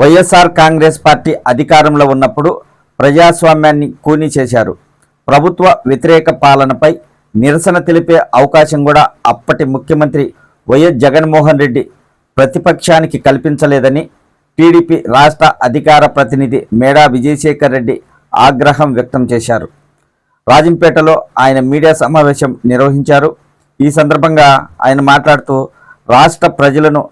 YSR Congress party అధికారంలో ఉన్నప్పుడు ప్రజాస్వామ్యాన్ని కూని చేశారు. ప్రభుత్వ వ్యతిరేక పాలనపై నిరసన తెలిపే అవకాశం కూడా అప్పటి ముఖ్యమంత్రి వైఎస్ జగన్మోహన్ రెడ్డి ప్రతిపక్షానికి కల్పించలేదని టీడీపీ రాష్ట్ర అధికార ప్రతినిధి మేడా విజయశేఖర్ రెడ్డి ఆగ్రహం వ్యక్తం చేశారు. రాజంపేటలో ఆయన మీడియా సమావేశం నిర్వహించారు. ఈ సందర్భంగా ఆయన మాట్లాడుతూ రాష్ట్ర ప్రజలను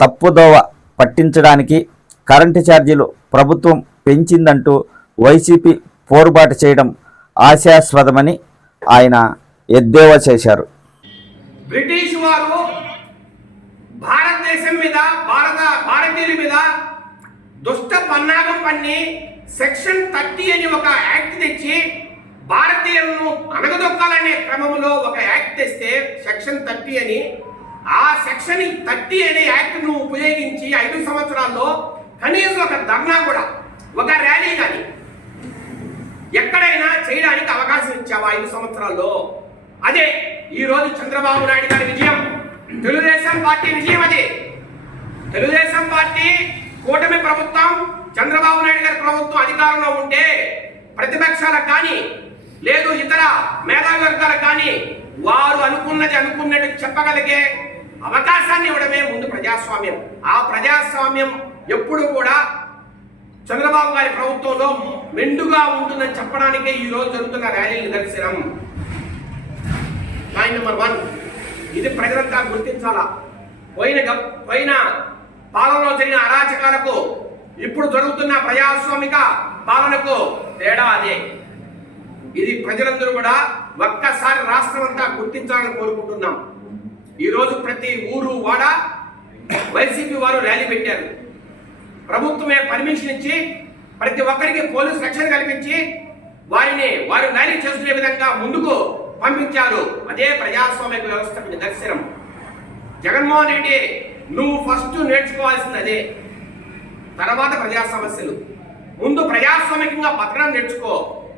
తప్పుదోవ పట్టించడానికి కరెంటు ఛార్జీలు ప్రభుత్వం పెంచిందంటూ వైసీపీ పోరుబాటు చేయడం ఆశాస్పదమని ఆయన ఎద్దేవా చేశారు. బ్రిటిష్ వారు భారతదేశం మీద భారత భారతీయుల మీద దుష్ట పన్నాగం పన్ని సెక్షన్ థర్టీ అని ఒక యాక్ట్ తెచ్చి భారతీయులను అణగదొక్కాలనే క్రమంలో ఒక యాక్ట్ తెస్తే సెక్షన్ థర్టీ అని ఆ సెక్షన్ థర్టీ అనే యాక్ట్ను ఉపయోగించి ఐదు సంవత్సరాల్లో కనీసం ఒక ధర్నా కూడా ఒక ర్యాలీ కానీ ఎక్కడైనా చేయడానికి అవకాశం ఇచ్చావా ఐదు సంవత్సరాల్లో? అదే ఈరోజు చంద్రబాబు నాయుడు గారి విజయం. తెలుగుదేశం పార్టీ విజయం అదే. తెలుగుదేశం పార్టీ కూటమి ప్రభుత్వం చంద్రబాబు నాయుడు గారి ప్రభుత్వం అధికారంలో ఉంటే ప్రతిపక్షాలకు కానీ లేదు ఇతర మేధావి వర్గాలకు కానీ వారు అనుకున్నది అనుకున్నట్టు చెప్పగలిగే అవకాశాన్ని ఇవ్వడమే ముందు ప్రజాస్వామ్యం. ఆ ప్రజాస్వామ్యం ఎప్పుడు కూడా చంద్రబాబు గారి ప్రభుత్వంలో మెండుగా ఉంటుందని చెప్పడానికే ఈ రోజు జరుగుతున్న ర్యాలీ నిదర్శనం. పాయింట్ నెంబర్ వన్ ఇది ప్రజలంతా గుర్తించాలా? పోయిన పోయిన పాలనలో జరిగిన అరాచకాలకు ఇప్పుడు జరుగుతున్న ప్రజాస్వామిక పాలనకు తేడా అదే. ఇది ప్రజలందరూ కూడా ఒక్కసారి రాష్ట్రం అంతా గుర్తించాలని కోరుకుంటున్నాం. ఈరోజు ప్రతి ఊరు వాడ వైసీపీ వారు ర్యాలీ పెట్టారు. ప్రభుత్వమే పర్మిషన్ ఇచ్చి ప్రతి ఒక్కరికి పోలీసు రక్షణ కల్పించి వారిని వారు ర్యాలీ చేసుకునే విధంగా ముందుకు పంపించారు. అదే ప్రజాస్వామ్య వ్యవస్థకు నిదర్శనం జగన్మోహన్ రెడ్డి నువ్వు ఫస్ట్ నేర్చుకోవాల్సింది అదే తర్వాత ప్రజా సమస్యలు. ముందు ప్రజాస్వామికంగా బతకడం నేర్చుకో.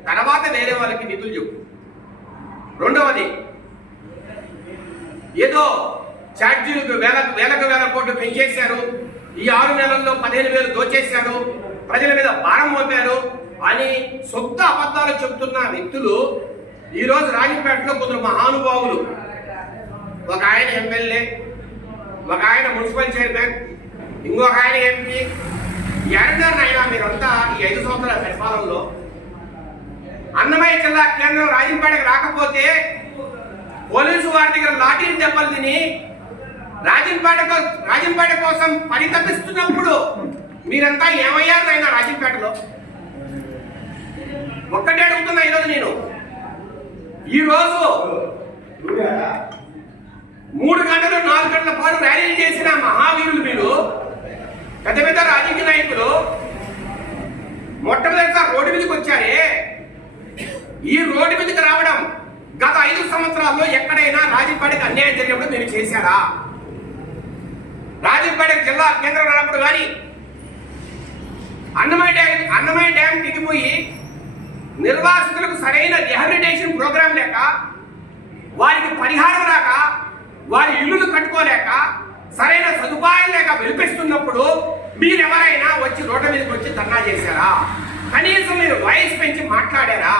తర్వాత వేరే వాళ్ళకి నిధులు చెప్పు. రెండవది ఏదో ఛార్జీలు వేల వేలకు వేల కోట్లు పెంచేశారు. ఈ ఆరు నెలల్లో పదిహేను వేలు దోచేశారు ప్రజల మీద భారం మోపారు. అని సొంత అబద్ధాలు చెబుతున్న వ్యక్తులు ఈరోజు రాజంపేటలో కొందరు మహానుభావులు. ఒక ఆయన ఎమ్మెల్యే ఒక ఆయన మున్సిపల్ చైర్మన్ ఇంకొక ఆయన ఎంపీ. ఎడగారు మీరంతా ఈ ఐదు సంవత్సరాల పరిపాలనలో అన్నమయ్య జిల్లా కేంద్రం రాజంపేటకు రాకపోతే పోలీసు వారి దగ్గర లాఠీలు దెబ్బలు తిని రాజంపేట రాజంపేట కోసం పరితపిస్తున్నప్పుడు మీరంతా ఏమయ్యారు అయినా రాజంపేటలో ఒక్కటే అడుగుతున్నా ఈరోజు నేను. ఈరోజు మూడు గంటలు నాలుగు గంటల పాటు ర్యాలీలు చేసిన మహావీరులు మీరు. పెద్ద పెద్ద రాజకీయ నాయకులు. మొట్టమొదటిసారి రోడ్డు మీదకి వచ్చారే. ఈ రోడ్డు మీదకి రావడం గత ఐదు సంవత్సరాల్లో ఎక్కడైనా రాజీపాడికి అన్యాయం జరిగినప్పుడు మీరు చేశారా? రాజంపేట జిల్లా కేంద్రం రానప్పుడు కానీ అన్నమయ్య డ్యామ్ అన్నమయ్య డ్యామ్ దిగిపోయి నిర్వాసితులకు సరైన రిహాబిలిటేషన్ ప్రోగ్రాం లేక వారికి పరిహారం రాక వారి ఇల్లులు కట్టుకోలేక సరైన సదుపాయం లేక వినిపిస్తున్నప్పుడు మీరెవరైనా వచ్చి రోడ్ల మీదకి వచ్చి ధర్నా చేశారా? కనీసం మీరు వయసు పెంచి మాట్లాడారా?